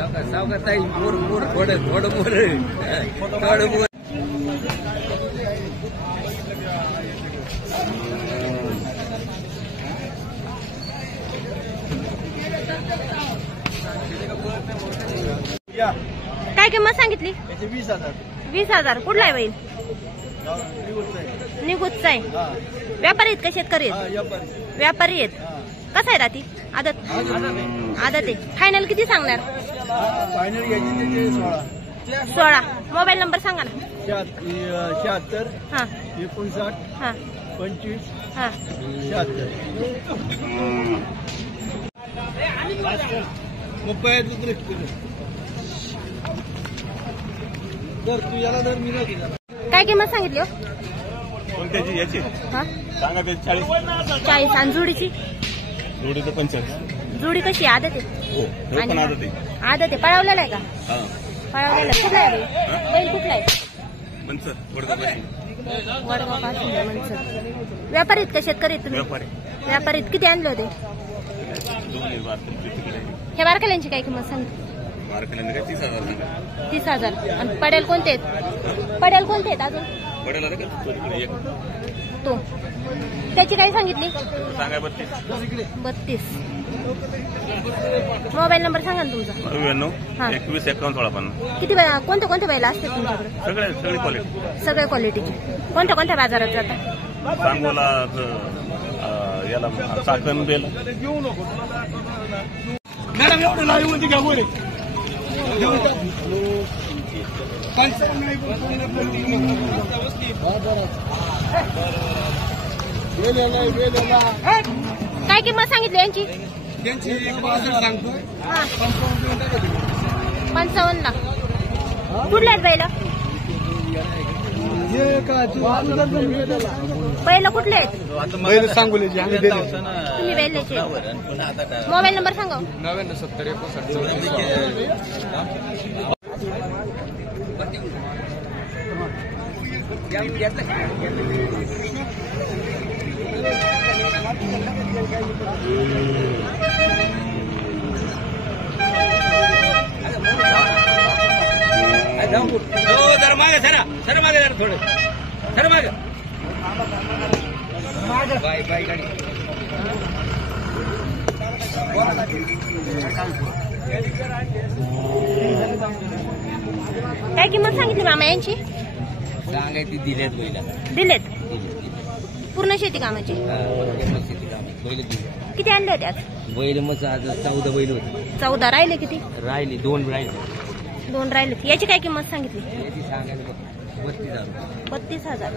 सावकाश ताई मोर मोर थोडं थोडं मोर थोडं मोर. काय किंमत सांगितली? 20,000. 20,000. कुठला आहे बैल? निगुतचा आहे. व्यापारी आहेत का शेतकरी आहेत? व्यापारी आहेत. कसं आहे राती? आदत आदत आहे. फायनल किती सांगणार? फायनल घ्यायची 16. मोबाईल नंबर सांगा ना. 76 हा 59 हा 25 हा 76. काय किंमत सांगितली हो? कोणत्याची याची हा सांगा ते 40. आणि जोडीची? जोडीचं 45. जोडी कशी आदत आहे? हो हे पण आदत आहे. आदत आहे. पळवलेला आहे का? हा पळवलेला कुठला आहे बैल? कुठला आहे? मनसर वडगावपाशी. वडगावपासून मनसर. व्यापारी आहेत का शेतकरी आहेत तुम्ही? व्यापारी. व्यापारी आहेत. किती आणले होते? हे बारकाल्यांची काय किंमत सांगितली? मार्केटला काय 30,000 सांगा. 30,000. आणि पडेल कोणते आहेत? पडेल कोणते आहेत अजून? पडेल आता का एक तो त्याची काय सांगितली? सांगा 32. मोबाईल नंबर सांगा ना तुमचा. 99 हा. 21 51 1650. किती कोणते बैल असते तुमच्याकडे? सगळी क्वालिटी. सगळ्या क्वालिटीची. कोणत्या बाजारात जातात? सांगोला याला चाकण बेल. मॅडम एवढं लाईव्ह होती का बोले? काय किंमत सांगितली यांची? त्यांची 65 सांगतो. 55ला. कुठल्या आहेत बैल? बैल कुठले आहेत? बैल सांगोलीची आम्ही दिले. तुम्ही बैलाचे. मोबाईल नंबर सांगा. 99 70 जरा मागे सरा मागे जरा थोडं सर मागे बाय बाय गाडी. काय किंमत सांगितली मामा यांची? सांगायची दिलेत बैला. दिलेत. पूर्ण शेती कामाची. किती आणले होते आज? बैल मग आज 14 बैल होते. 14. राहिले किती? राहिले 2 राहिले. 2 राहिले. याची काय किंमत सांगितली? याची सांगायचं 32,000. 32,000.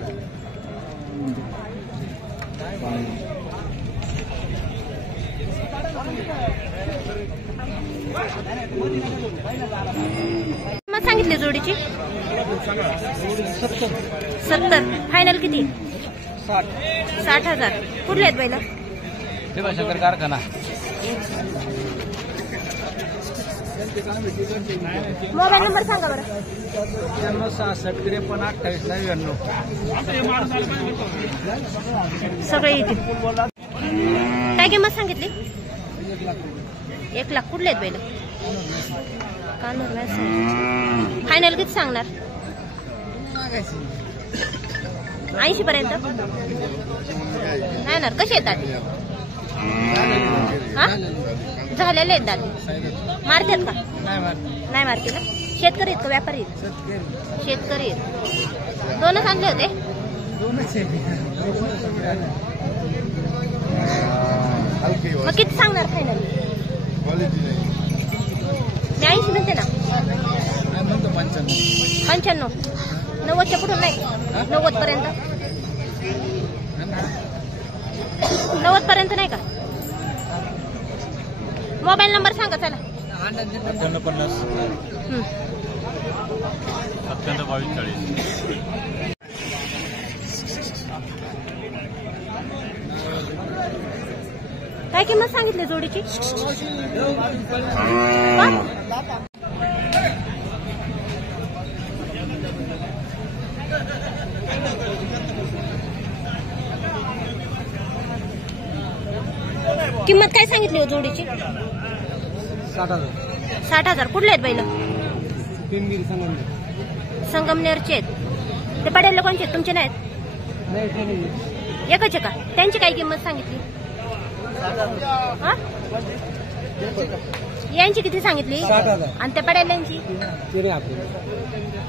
किंमत सांगितली जोडीची? 70. फायनल किती? 60,000. कुठले आहेत बैल? शंकर कारखाना. मोबाईल नंबर सांगा बरं. 66 53 28 99. सगळे येतील. काय किंमत सांगितली? 1,00,000. कुठले आहेत बैल? कानूर. फायनल किती सांगणार? 80 पर्यंत. नाही ना. कसे येतात? हा झालेले आहेत दादा. मारतात का? नाही मारते ना. शेतकरी आहेत का व्यापारी आहेत? शेतकरी आहेत. 2च आणले होते. मग किती सांगणार फायनल? मी 80 म्हणते ना. 95. 90च्या पुढून नाही? 90 पर्यंत. 90 पर्यंत नाही का? मोबाईल नंबर सांगा चला. 50 50 22 40. काय किंमत सांगितली जोडीची? किंमत काय सांगितली हो जोडीची? 60,000. 60,000. कुठले आहेत बैल? संगमनेरचे आहेत. ते पडेल कोणचे तुमचे नाहीत? एकच आहे का? त्यांची काय किंमत सांगितली? यांची किती सांगितली? आणि त्या पडेल्यांची?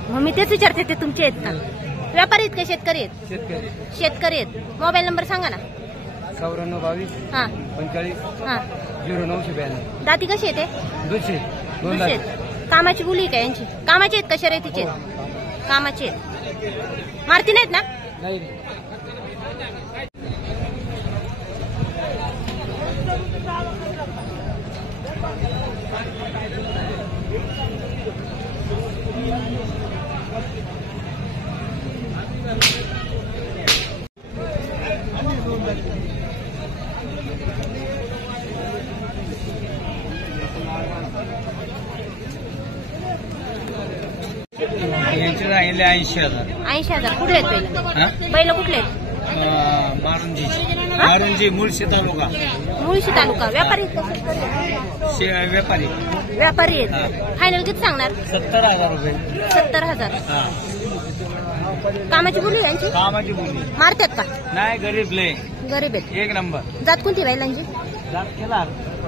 मग मी तेच विचारते, ते तुमचे आहेत का? व्यापारी आहेत का शेतकरी आहेत? शेतकरी आहेत. मोबाईल नंबर सांगा ना. 9422 हा 45 हा 0992. दाती कशी येते? दुसरे कामाची बोली का यांची? कामाची आहेत का शर्यतीचे आहेत? कामाची आहेत. मारती नाहीत ना? नाही. यांचे सांगितले 80,000. 80,000. कुठले आहेत बैल? बैल कुठले आहेत? मारुंजी मुळशी तालुका. मुळशी तालुका. व्यापारी आहेत का? व्यापारी व्यापारी आहेत. फायनल किती सांगणार? 70,000 रुपये. 70,000. कामाची बोली यांची? कामाची बोली. मारतात का? नाही, गरीब लय. गरीब आहेत. एक नंबर. जात कोणती बैलांची?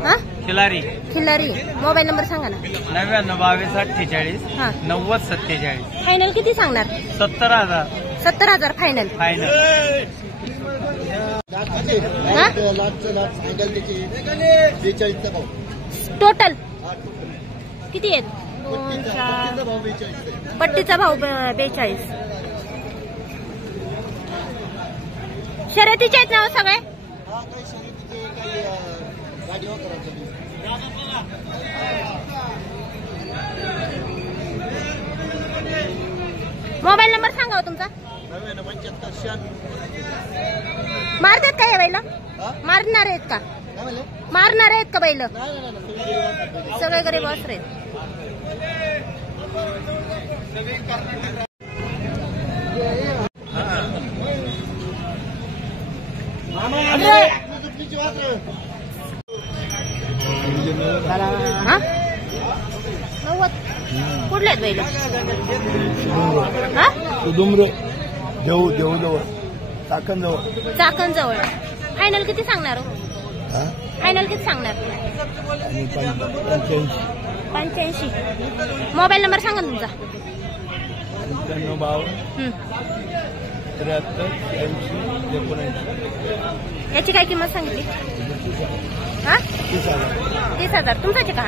हा खिलारी. खिल्लारी. मोबाईल नंबर सांगा ना. 99 हा 42 90 47. फायनल किती सांगणार? 70,000 70,000 फायनल. फायनल. टोटल किती आहेत? पट्टीचा भाव 42. शर्यतीचे आहेत ना हो सगळे? मोबाईल नंबर सांगा तुमचा. मारतात का हे बैल? मारणार आहेत का? मारणार आहेत का बैल? सगळे गरीब वासरे आहेत. हा 90. कुठले आहेत बैल? हा उदुमरे देऊजवळ चाकण जवळ. फायनल किती सांगणार? फायनल किती सांगणार? 85. मोबाईल नंबर सांगा ना तुमचा. 95 73 80 79. याची काय किंमत सांगितली? हा 30,000. तुमचाच आहे का?